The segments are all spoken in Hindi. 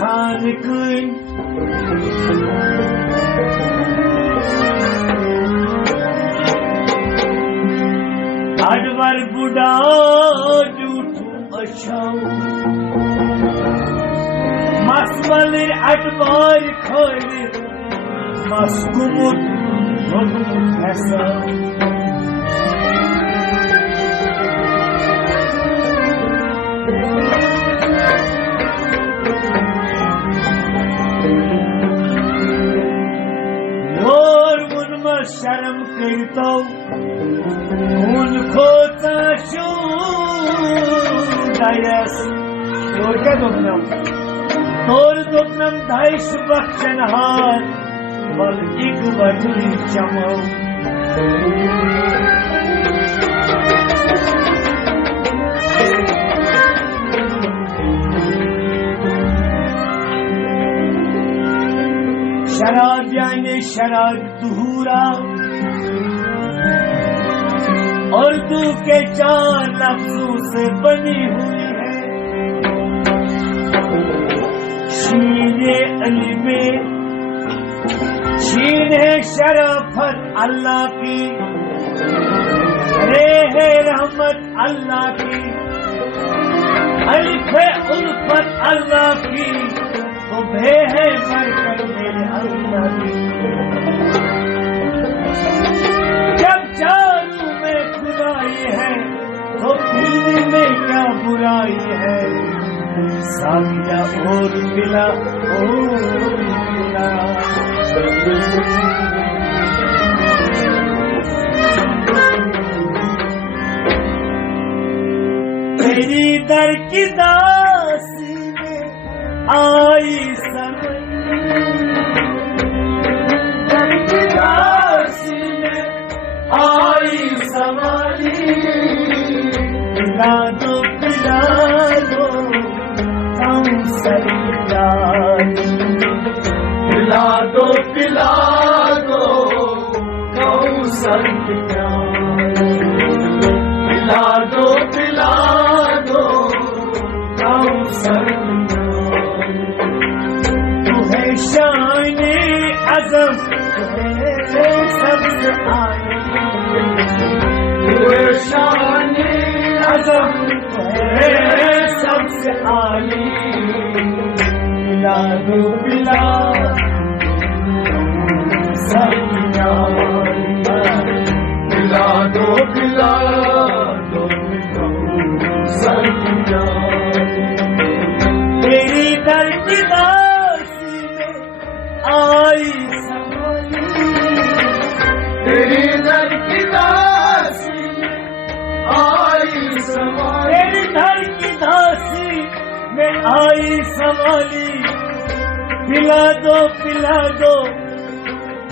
Khanıkın Advar buda jutu aşav Masmalir advar khayr Maskumut Robut hesa शर्म करता उनको ताशू दायस और क्या दुखनम और दुखनम दाइश बख्शन हार बल एक वजली चमाओ शराब यानी शराब दुहूरा और तू के चार लफ्जों से बनी हुई है शीने अली में शीन है शराफत अल्लाह की रे है रहमत अल्लाह की अलिफ है उल्फत अल्लाह की तो भे है बरकत मेरे अल्लाह की जब चारों में खुदाई है तो पीने में क्या बुराई है साकिया और पिला तेरी दर की दासी में आई समय दर की दासी में आई सवाली पिला दो कम सरियाली पिला दो कम सरियाली पिला दो कम सरियाली तू है शान-ए अज़म सबसे आए शान-ए अज़म सबसे आली पिला दो सरियाली पिला दो सरियाली तेरी दर की दासी में आई तेरी दर की दासी में आई सवाली तेरी दर की दासी में आई सवाली पिला दो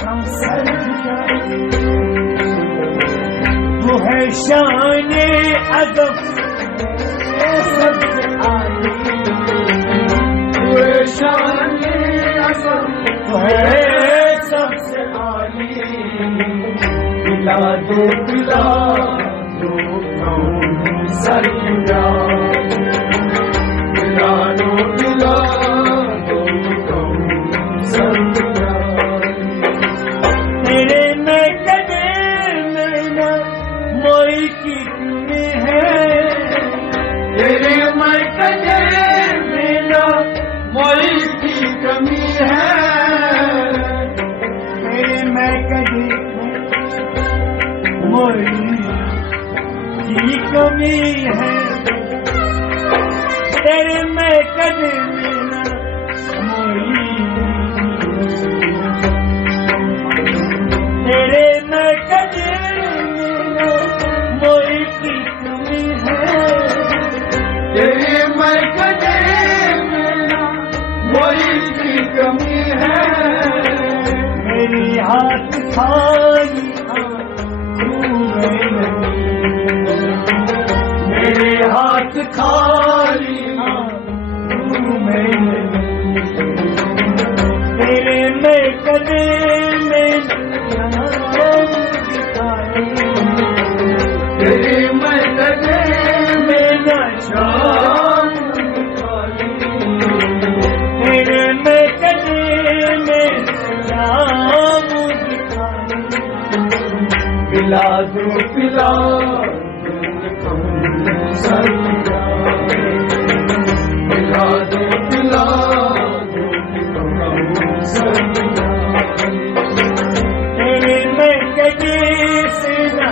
हम सरियाली वो है शान-ए अज़म सबसे आली वो है शान-ए अज़म वो है सबसे आली पिला दो सरियाली पिला दो सरियाली तेरे में कदे में ना मोई की कमी है तेरे में कदे में ना मोई की कमी है तेरे में कदे मोई की कमी है तेरे में कदे में ना मोई तेरे में कदे में ना मोई की कमी है तेरे में कदे में ना मोई की कमी है मेरी हाथ खाली हाथ खाली तेरे में कदे में तेरे मैं कदे में न शाम तेरे में कदे में शाम पिला दो पिला सैया पिला दो पिला तेरे में कदे से न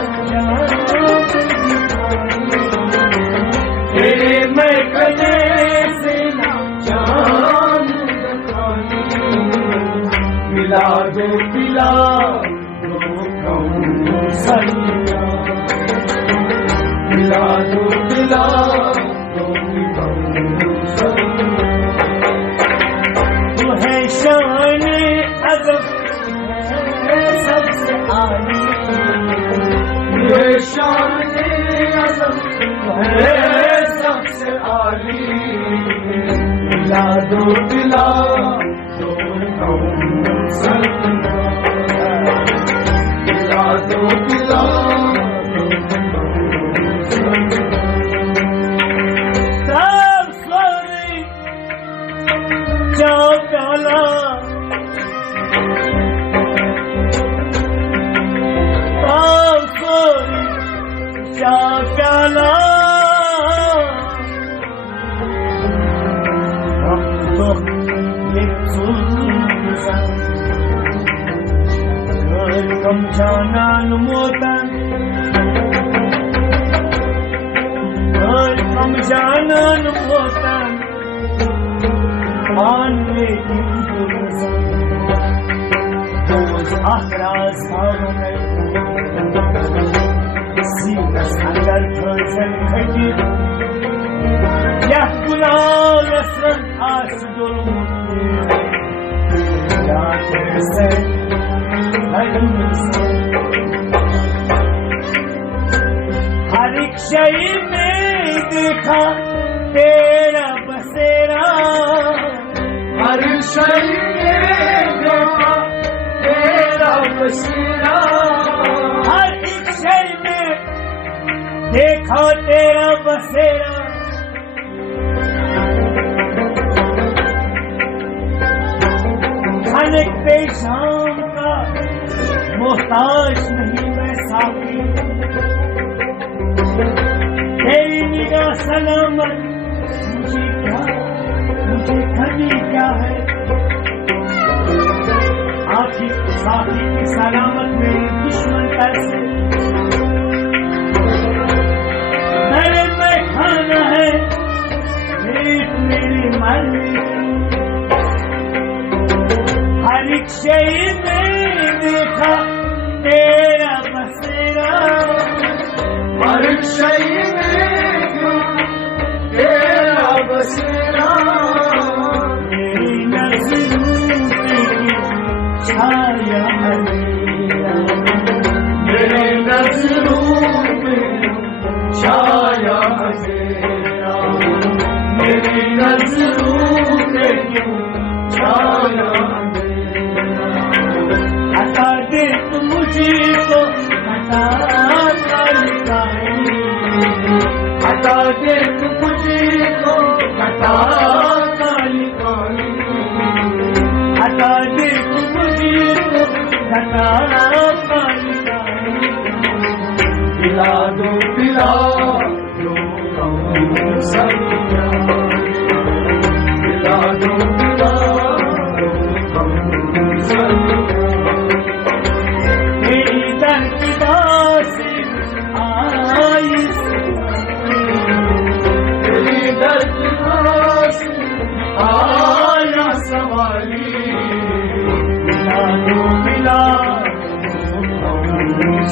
तेरे मैं कदे से न जान पिला दो पिला सैया पिला दो पिला तू है शान अदब सबसे आली ये शान अज़म है सबसे आली पिला दो पिला पिला दो पिला सब सोरी जाओ प्याला सब सोरी जाओ प्याला हम तो ये कम जाना मोतन कम जाना मोतन मान में आखरा सारों में सीधा संगर फर्जन खड़ी यह गुलाल असरन आसदुल मुत्ते से हर एक शय में देखा तेरा बसेरा हर शय में देखा तेरा बसेरा हर एक शय में देखा तेरा बसेरा खाने पे शाम का मोहताज नहीं मैं साथी तेरी निगाह सलामत मुझे खली क्या है आखिर साथी की सलामत मेरी दुश्मन कैसे मेरे में खाना है मेरी मर्जी हर एक शय में देखा तेरा बसेरा हर शय में तेरा बसेरा मेरी नज़रों की छाया मेरा मेरे नज़रों में छाया मेरा मेरी नज़रों में छाया हटा दे तू मुझे को हटा हटा दे तू मुझे को हटा हटा दे तू मुझे को हटा पिला दो पिला दो सैया पिला दो पिला दो सैया मेरी दर की दासी आई तेरी दर्द आया सवारी मिला दो मिला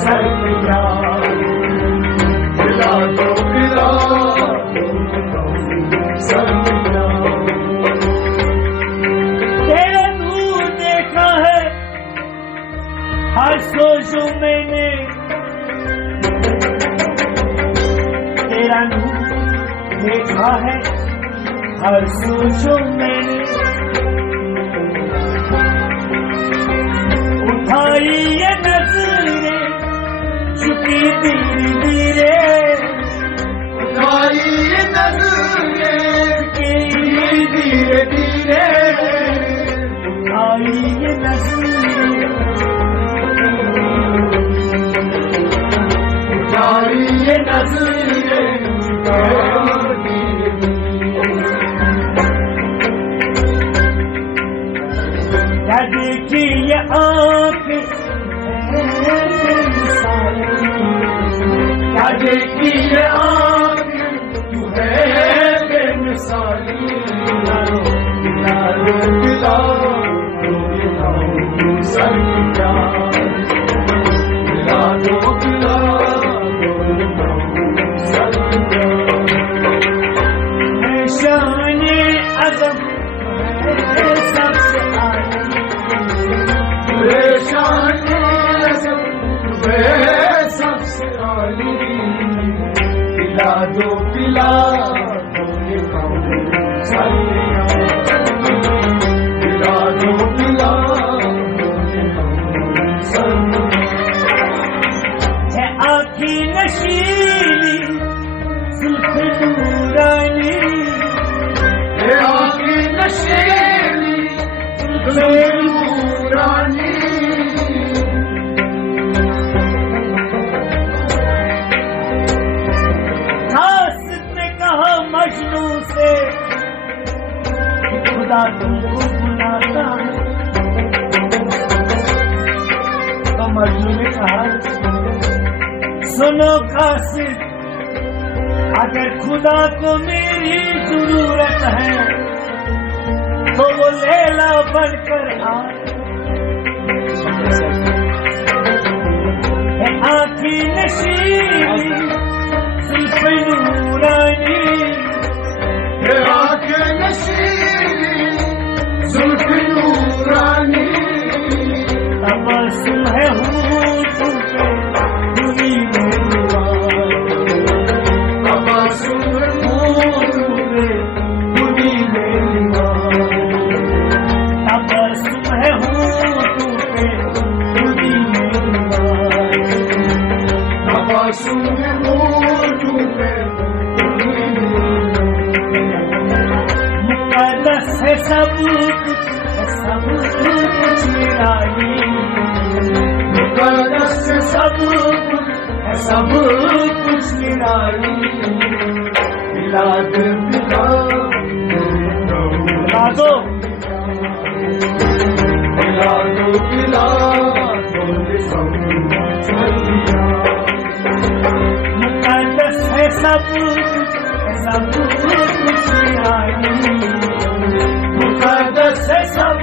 सैया पिला दो पिला सैया तेरा नूर देखा है हर सोचो मैंने तेरा नूर देखा है हर सोचो मैंने, उठाई ये नजरें झुकी धीरे धीरे, उठाई ये नजरें धीरे धीरे, उठाई ये नजरें, उठाई ये नजरें क्या देखी ये आँखें क्या देखी ये आँखें तू है बेमिसाली, दिलारो दिलारो सरिया, दिलारो दिलारो सरिया, शाने अज़म सबसे आली, परेशान सबसे आली, पिला दो ये सरिया, पिला दो ये सरिया, है आँखी नशीली जुल्फ नूरानी, ये आँखी नशीली नूरानी, ने कहा मजनू से खुदा तुमको बुलाता है, तो मजनू ने कहा सुनो कासिद, अगर खुदा को मेरी जरूरत है तो वो लैला बनकर आए, आँखी नशीली जुल्फ नूरानी, ये आँखें नशीली जुल्फ नूरानी, तबस्सुम है होठों पे हुई मेहरबान, तबस्सुम होठों पे हुई मेहरबान, तबस्सुम है होठों पे हुई मेहरबान, तबस्सुम मुक़द्दस है सब कुछ मेरा ही, मुक़द्दस है सब कुछ मेरा ही, पिला दे पिला दो पिला दो पिला दो सरिया, मुक़द्दस है सब कुछ मेरा ही, मुक़द्दस है सब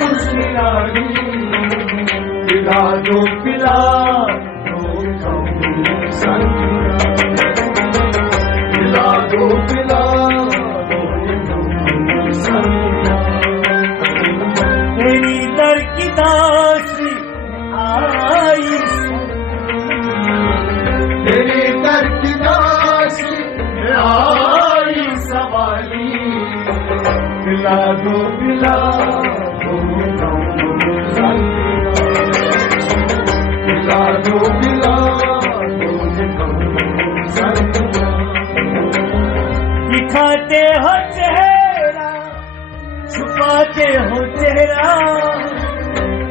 कुछ मेरा ही, पिला दो सरिया, पिला दो सरिया, तेरी दर की दासी आई, तेरे दर की दासी आई सवाली, पिला दो सरिया, पिला दो सरिया, दिखाते हो चेहरा छुपाते हो चेहरा,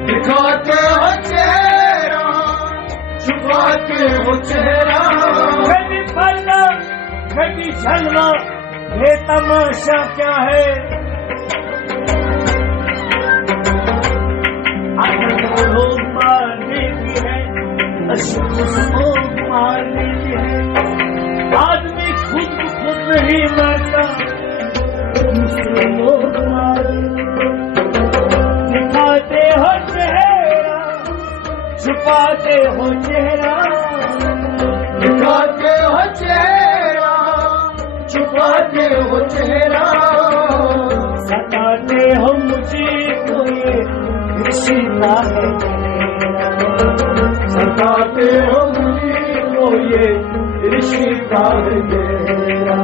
दिखाते हो चेहरा छुपाते हो चेहरा, कभी पर्दा कभी झलवा, ये तमाशा क्या है, अगर लोग मार देती है लोग मार देती है, आदमी खुद नहीं मरता, दूसरे लोग मार दिखाते हो चेहरा छुपाते हो चेहरा, दिखाते हो चेहरा छुपाते हो चेहरा, सताते हो मुझे तो ये रिश्ता है मेरा, सताते हो मुझे तो ये रिश्ता है मेरा,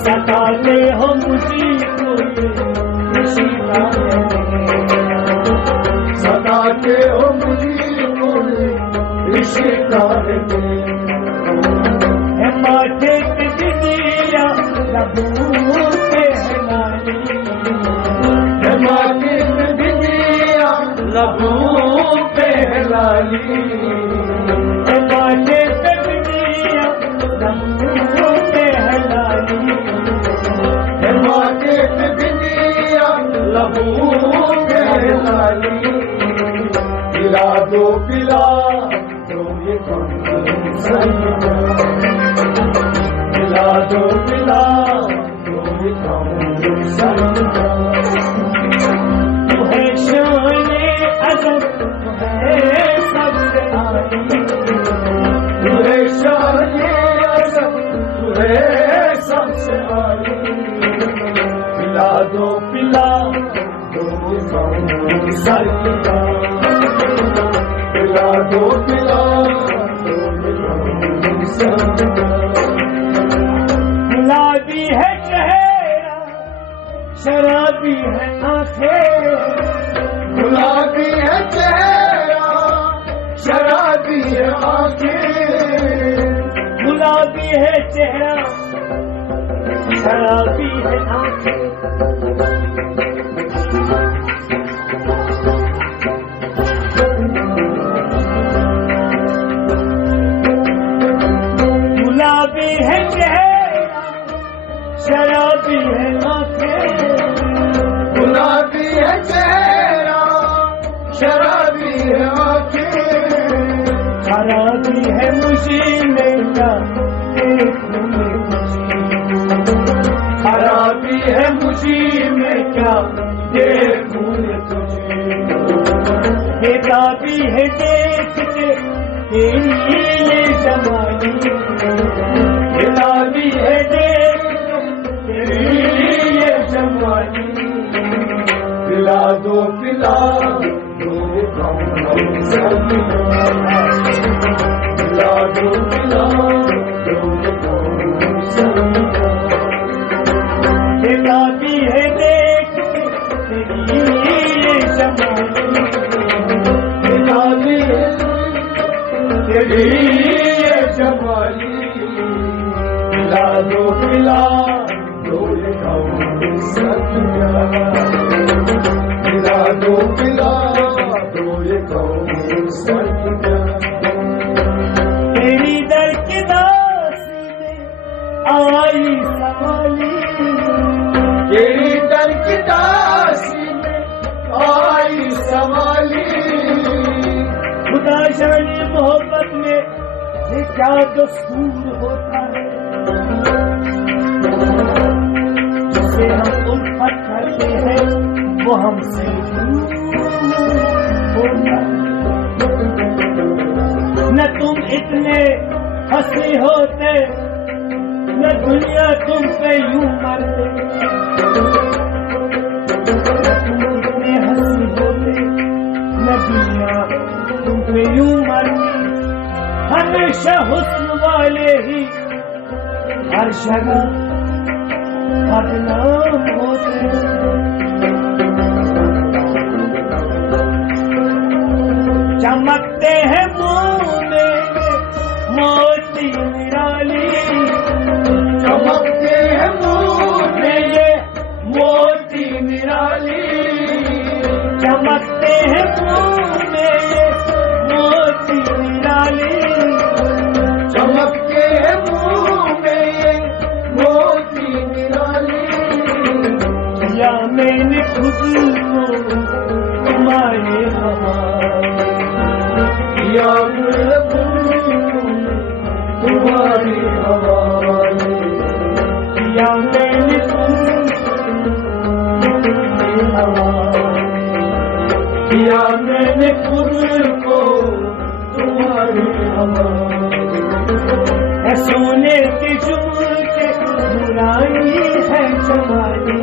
सताते हो मुझको रिश्ता है मेरा, सताते हो मुझको रिश्ता है मेरा, माथे पे दिया लबों पे हमारी, माथे पे दिया लबों पे लाली, माथे पे दिया लबों पे हमारी, माथे पे दिया लबों पे लाली, पिला दो ये कौन सैया, पिला दो ये कौन सैया, तू है शान-ए अज़म, तू है सबसे आली, तू है शान-ए अज़म, तू है सबसे आली, पिला दो ये कौन सैया, पिला दो ये कौन सैया, गुलाबी है चेहरा शराबी है आंखें, गुलाबी है चेहरा शराबी है आंखें, गुलाबी है चेहरा शराबी है आंखें, गुलाबी है चेहरा शराबी है आंखें, गुलाबी है चेहरा शराबी है आंखें, खराबी है मुझे मेरा देखो खराबी है मुझी में क्या देखूं तुझे, बेताबी है देखते तेरी ये जवानी, बेताबी है देखते तेरी ये जवानी, पिला दो ये कौन सैया, पिला दो ये कौन सैया, बेताबी है देखते तेरी ये जवानी, पिलानी तेरी ये जवानी, पिला दो ये कौन सैया, पिला दो ये कौन सैया, तेरी दर की दासी में आई सवाली, तेरी दर की दासी में आई संभाली, खुदा जाने मोहब्बत में ये क्या दस्तूर होता है, जिसे हम उल्फत करते हैं वो हमसे दूर होता है। न तुम इतने हंसी होते, न दुनिया तुम पे यूं मरते, न तुम इतने हंसी होते, न दुनिया तुम पे यूं मरती, हमेशा हुस्न वाले ही हर जगह बदनाम होते। चमकते हैं मुंह में मोती निराली, चमकते हैं मुंह में ये मोती निराली, चमकते हैं मुंह में ये मोती निराली, चमकते हैं मुंह में ये मोती निराली, या मैंने खुद को तुम्हारे हवाले, या तुम्हारी हवाले, या मैंने तुम्हारे हवाले, या मैंने खुद को तुम्हारी हवाले, है सोने के झुमके बुराई है जवानी,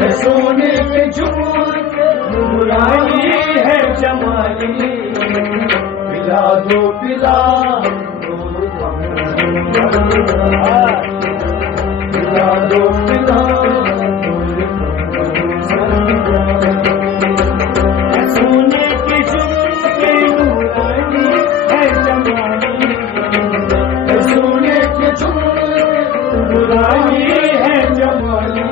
है सोने के झुमके बुराई है जमाली, पिला दो ये कौन पिला दो पिला सोने के झुमके नूरानी है जवानी, सोने के झुमके नूरानी है जवानी।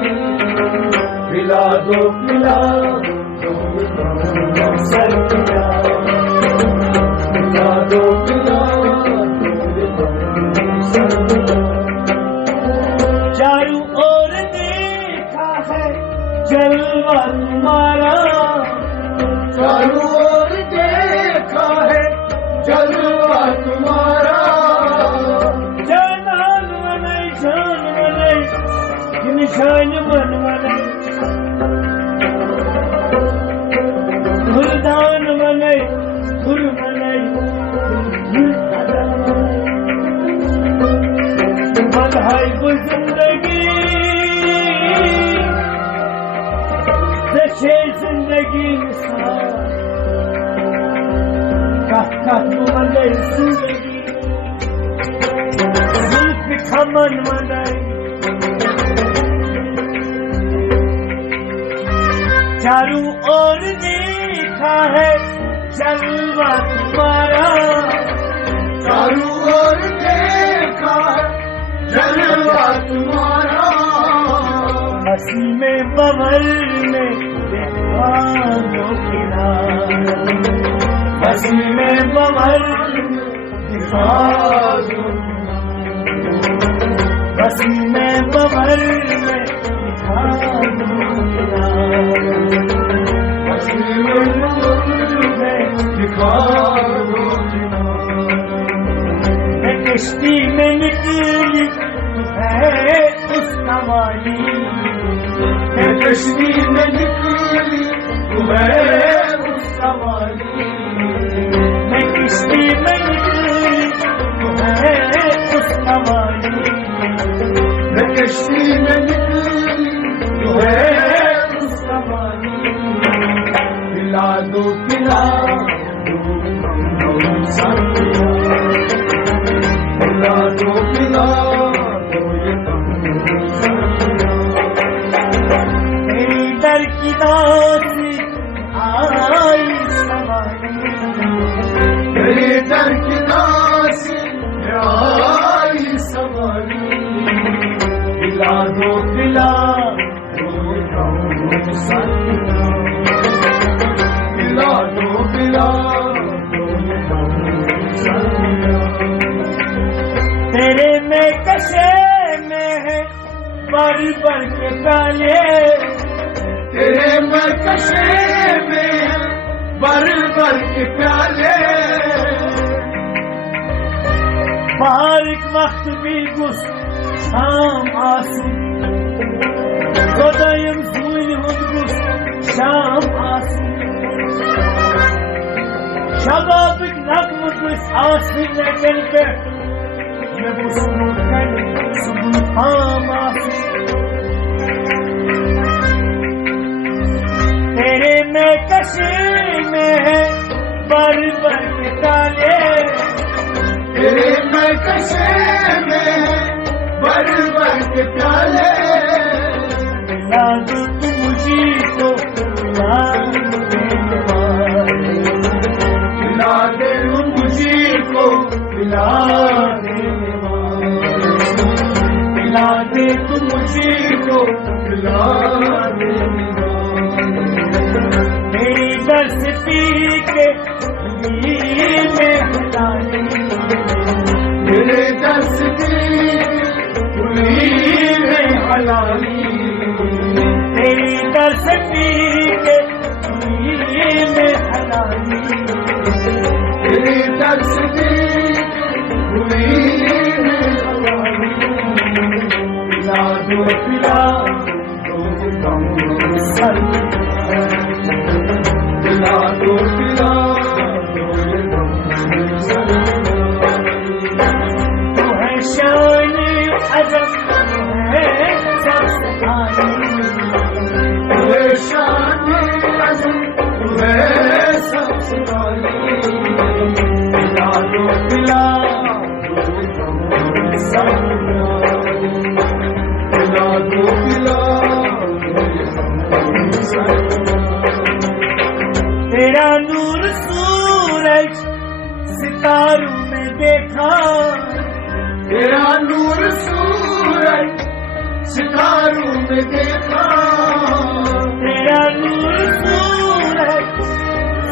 पिला दो पिला सर पिला पिला दो पिला चारों ओर देखा है जलवा तुम्हारा, चारों ओर देखा है जलवा तुम्हारा। जान मनै निशान मन मनै गुलदान मनै गुल मनै बधाई गुल जिंदगी दशे जिंदगी निसार कहता तू मनै जिंदगी मुल्क खमन मनै चारों ओर देखा है जलवा तुम्हारा, चारों ओर देखा जलवा तुम्हारा। हंसी में बमर में देखा दो खिला, हंसी में बमर दिखा दो, हंसी में बमर में दिखा दो खिला, हंसी में दिखा दो मैं कश्ती में निकली है उसका वाली, मैं कश्मीर में निकली है उसका वाली। मैं कश्ती में निकली है उसका वाली, मैं कश्मीर में निकली है उसका वाली। पिला दो पिला दो साथिया, पिला दो पिला दो ये तेरी दर की दासी आई सवारी, तेरे दर की दासी आई सवारी। पिला दो पिला दो साथिया, पिला दो पिला दो साथिया। तेरे में कशे में है बर बर के प्याले, तेरे मरकशे में बर बर के प्याले। बारिक वक्त भी गुस शाम आसू, खुदायम सूल हुद गुस शाम आसू, शबाबिक नगम गुस आसू लगन पे ये बुसुन कर सुबह शाम आसू। तेरे में कशे में है बर बर के ताले, तेरे मरकशे में बर बर के प्याले। पिला दो तुम मुझी को पिला दे मुझी को पिला दे, पिला दे तुम मुझी को पिला दे। मेरी दर्द पी के नीर में हलाली, मेरे दस की में हलाली। तेरी दर्द पी के नीर में हलाली, तेरे दस की में हलाली। पिला दो पिला दो सर पिला दो पिला तू है शान अजब है सबसे आली, शान आज़म है सबसे वाली। पिला दो पिला दो तेरा नूर सूरज सितारों में देखा, तेरा नूर सूरज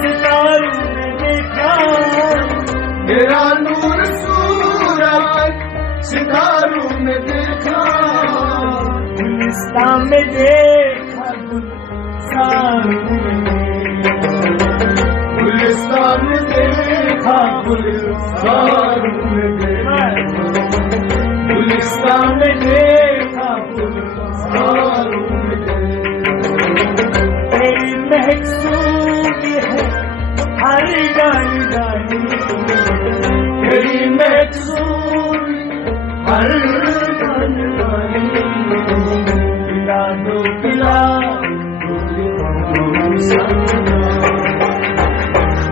सितारों में देखा, तेरा नूर सूरज सितारों में देखा, गुलिस्तान में देखा, गुलसान में देखा, गुलिस्तान में देखा, गुलिस्तान में देखा, गुलिस्तान में देखा, गुलिस्तान में देखा। तेरी महक सूंघी है हर डाली डाली, तेरी महक सूंघी हर डाली डाली, पिला दो पिला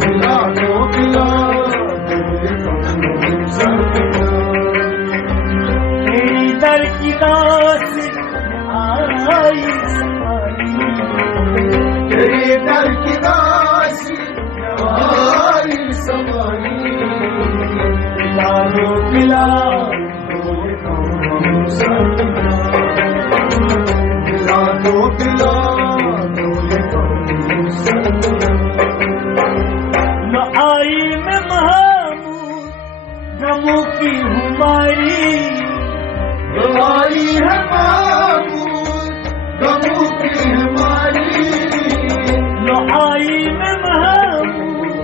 पिला दो पिला तेरी दर की दास आई समाई, तेरे दर की दासी आई समाई, पिला दो पिला पिला दो पिला न आई मैं महमूद गमों की हमारी, आई है मामूद गमों की हमारी, न आई मैं महमूद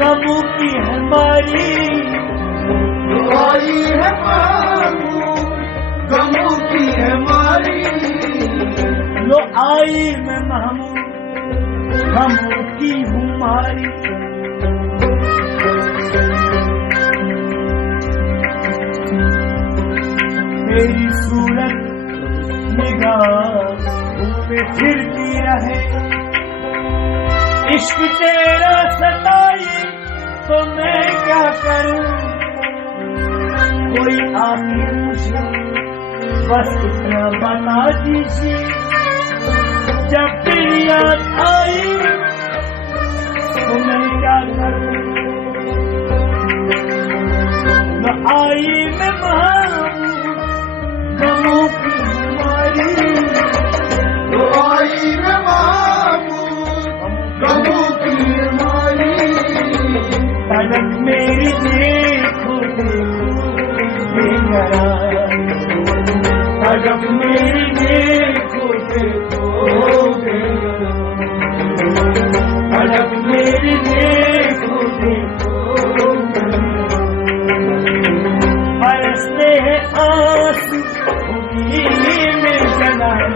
गमों की हमारी, आई है मामूद गमों की हमारी, लो आई मैं महमूद गमों की हमारी। तेरी सूरत निगाहों में फिरती रहे, इश्क तेरा सताई तो मैं क्या करूं, कोई आखिर मुझे बस इतना बता दीजिए, जब तेरी याद आई तो मैं क्या करूं, न आई मैं महमूद गमों की हमारी, तो आई है मामूद गमों की हमारी, तड़प मेरी देखो बेकरार, तड़प मेरी देखो तड़प मेरी देखो बरसते हैं आंसू में जलाई,